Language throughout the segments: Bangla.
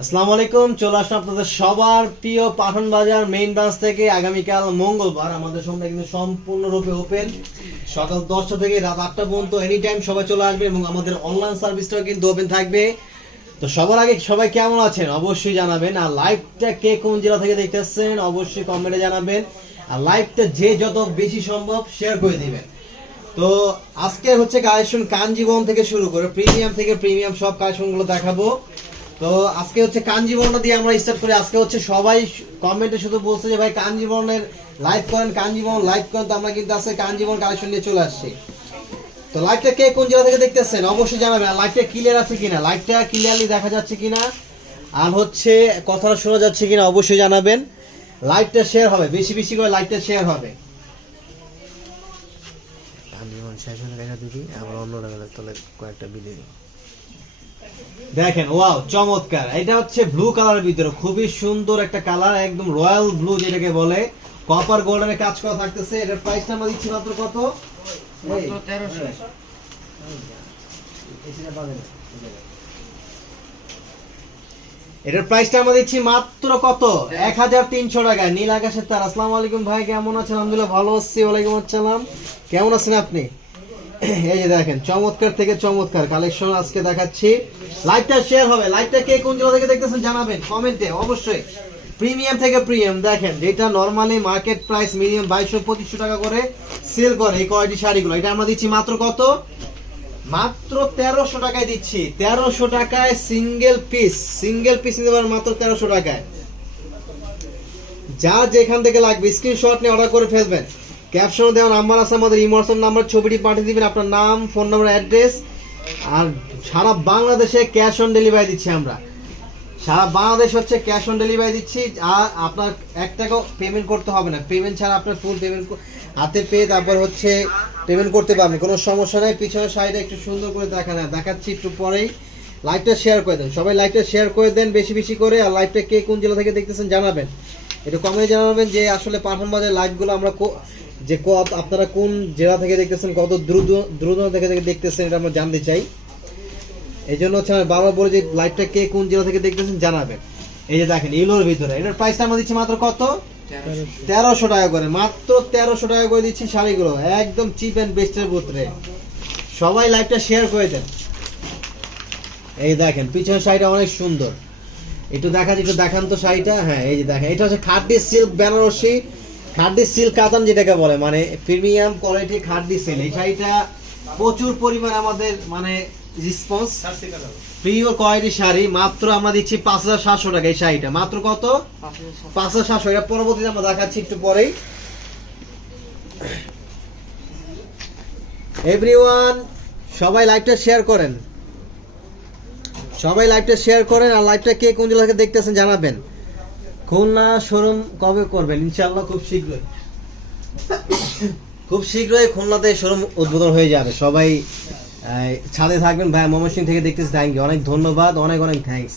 আসসালামু আলাইকুম, চলে আসলাম আপনাদের সবার প্রিয় পাঠন বাজার মেইন ব্রাঞ্চ থেকে। আগামীকাল মঙ্গলবার আমাদের সামনে কিন্তু সম্পূর্ণরূপে ওপেন সকাল দশটা থেকে রাত আটটা পর্যন্ত এনি টাইম সবাই চলে আসবে এবং আমাদের অনলাইন সার্ভিসটাও কিন্তু ওপেন থাকবে। তো সবার আগে সবাই কেমন আছেন? অবশ্যই জানাবেন। আর লাইভটা কে কোন জেলা থেকে দেখতেছেন, অবশ্যই কমেন্টে জানাবেন। আর লাইভটা যে যত বেশি সম্ভব শেয়ার করে দিবেন। তো আজকে হচ্ছে কালেকশন কাঞ্জিবন থেকে শুরু করে প্রিমিয়াম থেকে প্রিমিয়াম সব কালেকশনগুলো দেখাবো। তো আজকে হচ্ছে কাঞ্জিবরণটা দিয়ে আমরা স্টার্ট করি। আজকে হচ্ছে সবাই কমেন্টে শুধু বলছে যে, ভাই কাঞ্জিবরণের লাইভ করেন কাঞ্জিবরণ লাইভ করেন। তো আমরা কিন্তু আজকে কাঞ্জিবরণ কালেকশন নিয়ে চলে আসছি। তো লাইভটা কে কোন জায়গা থেকে দেখতেছেন? অবশ্যই জানাবেন। লাইভটা ক্লিয়ার আছে কিনা? লাইভটা ক্লিয়ারলি দেখা যাচ্ছে কিনা? আর হচ্ছে কথাটা শোনা যাচ্ছে কিনা? অবশ্যই জানাবেন। লাইভটা শেয়ার হবে। বেশি বেশি করে লাইভটা শেয়ার হবে। কাঞ্জিবন হলে দেখা দিবি আবার অন্য লেভেলের তলে কয়েকটা ভিডিও দেখেন ওয়াও চমৎকার এটা হচ্ছে ব্লু কালারের ভিতরে খুবই সুন্দর একটা কালার একদম রয়্যাল ব্লু যেটাকে বলে কপার গোল্ডেনের কাজ করা থাকতেছে এটার প্রাইসটা আমরা দিচ্ছি মাত্র কত এই, এটার প্রাইসটা আমরা দিচ্ছি মাত্র কত? এক হাজার তিনশো টাকায় নীল আকাশের তার। আসসালামু আলাইকুম ভাই, কেমন আছেন? আলহামদুলিল্লাহ ভালো আছি, ওয়ালাইকুম আসসালাম। কেমন আছেন আপনি? এই যে দেখেন, চমৎকার থেকে চমৎকার কালেকশন আজকে দেখাচ্ছি। লাইভটা শেয়ার হবে। লাইভটা কে কোন জেলা থেকে দেখতেছেন জানাবেন কমেন্টে, অবশ্যই। প্রিমিয়াম থেকে প্রিমিয়াম দেখেন যেটা নরমালি মার্কেট প্রাইস মিনিমাম বাইশশো পঁচিশশো টাকা করে সেল করে এই কোয়ালিটি শাড়িগুলো। এটা আমরা দিচ্ছি মাত্র কত? মাত্র তেরোশো টাকায় দিচ্ছি। তেরোশো টাকায় সিঙ্গেল পিস সিঙ্গেল পিস নিতে পারেন মাত্র তেরোশো টাকায়। যা যেখান থেকে লাগবে স্ক্রিনশট নিয়ে অর্ডার করে ফেলবেন। ক্যাপশনে দেওয়ার নাম্বার আছে, আমাদের ইমোশন নাম্বার ছবিটি পাঠিয়ে দিবেন, আপনার নাম ফোন নাম্বার অ্যাড্রেস আর সারা বাংলাদেশে ক্যাশ অন ডেলিভারি দিচ্ছি আমরা। সারা বাংলাদেশ হচ্ছে ক্যাশ অন ডেলিভারি দিচ্ছি, আর আপনার এক টাকাও পেমেন্ট করতে হবে না। পেমেন্ট ছাড়া আপনার ফুল পেমেন্ট হাতে পেয়ে তারপর হচ্ছে পেমেন্ট করতে পারবেন, কোনো সমস্যা নেই। পিছনের সাইডে একটু সুন্দর করে দেখা না দেখাচ্ছি একটু পরেই। লাইভটা শেয়ার করে দেন। সবাই লাইভটা শেয়ার করে দেন বেশি বেশি করে, আর লাইভটা কে কোন জেলা থেকে দেখতেছেন জানাবেন। একটু কমেন্টে জানাবেন যে আসলে পাঠান বাজার লাইভগুলো আমরা যে আপনারা কোন জেলা থেকে দেখতেছেন, কত দ্রুত দ্রুত থেকে দেখতেছেন, এটা আমরা জানতে চাই। এই জন্য হচ্ছে আমি বারবার বলে যে লাইভটা কে কোন জেলা থেকে দেখতেছেন জানাবেন। এই যে দেখেন ইলোর ভিতরে। এটার প্রাইসটা আমরা দিচ্ছি মাত্র কত? তেরোশো টাকা করে। মাত্র তেরোশো টাকা করে দিচ্ছি শাড়িগুলো। একদম চিপ অ্যান্ড বেস্টের ভিতরে। সবাই লাইভটা শেয়ার করে দেন। এই দেখেন, পিছনের শাড়িটা অনেক সুন্দর। একটু দেখা একটু দেখান তো শাড়িটা। হ্যাঁ এই যে দেখেন, এটা হচ্ছে খাড্ডি সিল্ক বেনারসি খাড্ডি সিল্ক কাতান যেটাকে বলে মানে প্রিমিয়াম কোয়ালিটি খাড্ডি সিল্ক এই শাড়িটা প্রচুর পরিমাণ আমাদের মানে রেসপন্স প্রিয় কোয়ালিটি শাড়ি মাত্র আমরা দিচ্ছি পাঁচ হাজার সাতশো টাকা এই শাড়িটা। মাত্র কত? পাঁচ হাজার সাতশো। এটা পরবর্তীতে আমরা দেখাচ্ছি একটু পরেই। এভরিওয়ান সবাই লাইভটা শেয়ার করেন। সবাই লাইভটা শেয়ার করেন আর লাইভটা কে কোন জেলা থেকে দেখতেছেন জানাবেন। খুলনা শোরুম কবে করবেন? ইনশাআল্লাহ খুব শীঘ্রই। খুব শীঘ্রই খুলনাতে শোরুম উদ্বোধন হয়ে যাবে। সবাই ছাদে থাকবেন ভাই ময়মনসিং থেকে দেখতেছি থ্যাংক ইউ অনেক ধন্যবাদ, অনেক অনেক থ্যাঙ্কস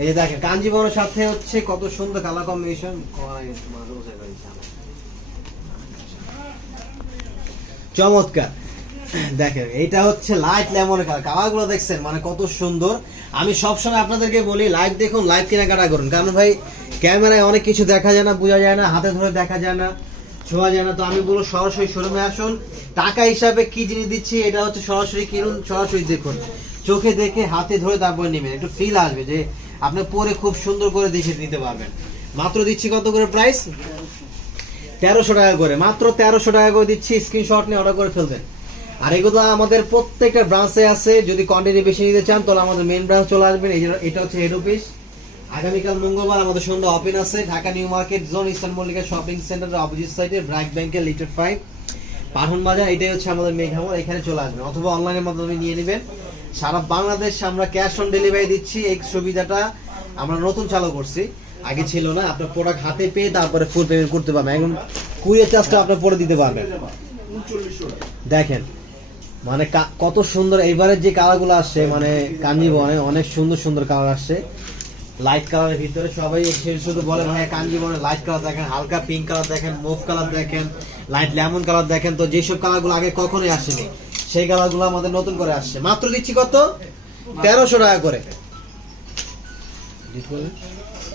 এই যে দেখেন কাঞ্জিবরমের সাথে হচ্ছে কত সুন্দর কালার কম্বিনেশন চমৎকার। দেখেন এটা হচ্ছে লাইট লেমনের কালার কালারগুলো দেখছেন মানে কত সুন্দর। আমি সবসময় আপনাদেরকে বলি লাইভ দেখুন লাইভ কেনাকাটা করুন। কারণ ভাই, ক্যামেরায় অনেক কিছু দেখা যায় না, বোঝা যায় না, হাতে ধরে দেখা যায় না। ছোঁয়া যায় না। তো আমি বলব সরাসরি শোরুমে আসুন। টাকা হিসাবে কি জিনিস দিচ্ছি, এটা হচ্ছে সরাসরি কিনুন, সরাসরি দেখুন। চোখে দেখে হাতে ধরে তারপরে নেবেন। একটু ফিল আসবে যে আপনি পরে খুব সুন্দর করে দেখে নিতে পারবেন। মাত্র দিচ্ছি কত করে প্রাইস তেরোশো টাকা করে। মাত্র তেরোশো টাকা করে দিচ্ছি। স্ক্রিনশট নিয়ে অর্ডার করে ফেলবেন। আর এগুলো আমাদের প্রত্যেকটা ব্রাঞ্চে আছে। যদি কোয়ান্টিটি বেশি নিতে চান, তাহলে আমাদের মেন ব্রাঞ্চ চলে আসবেন। এই এটা হচ্ছে হেড অফিস আগামীকাল মঙ্গলবার আমাদের সন্ধ্যা ওপেন আছে। Dhaka new market zone, eastern Mallika shopping সেন্টারের অপোজিট সাইডে ব্র্যাক ব্যাংকের লিটার ফাইভ। পাঠন বাজার, এটাই হচ্ছে আমাদের মেঘামল এখানে চলে আসবেন। অথবা অনলাইনের মাধ্যমে নিয়ে নেবেন। সারা বাংলাদেশ আমরা ক্যাশ অন ডেলিভারি দিচ্ছি, এই সুবিধাটা আমরা নতুন চালু করছি। আগে ছিল না, আপনার প্রোডাক্ট হাতে পেয়ে তারপরে ফুল পেমেন্ট করতে পারবেন। এখন কুড়িয়ে চার্জটা আপনার পরে দিতে পারবেন। দেখেন মানে কত সুন্দর এইবারের যে কালারগুলো আসছে মানে কাঞ্জিবনে অনেক সুন্দর সুন্দর কালার আসছে। লাইট কালারের ভিতরে সবাই শুধু বলে ভাই কাঞ্জিবনে লাইট কালার দেখেন, হালকা পিঙ্ক কালার দেখেন মুভ কালার দেখেন লাইট লেমন কালার দেখেন। তো যেসব কালারগুলো আগে কখনোই আসেনি, সেই কালারগুলো আমাদের নতুন করে আসছে। মাত্র দিচ্ছি কত? তেরোশো টাকা করে।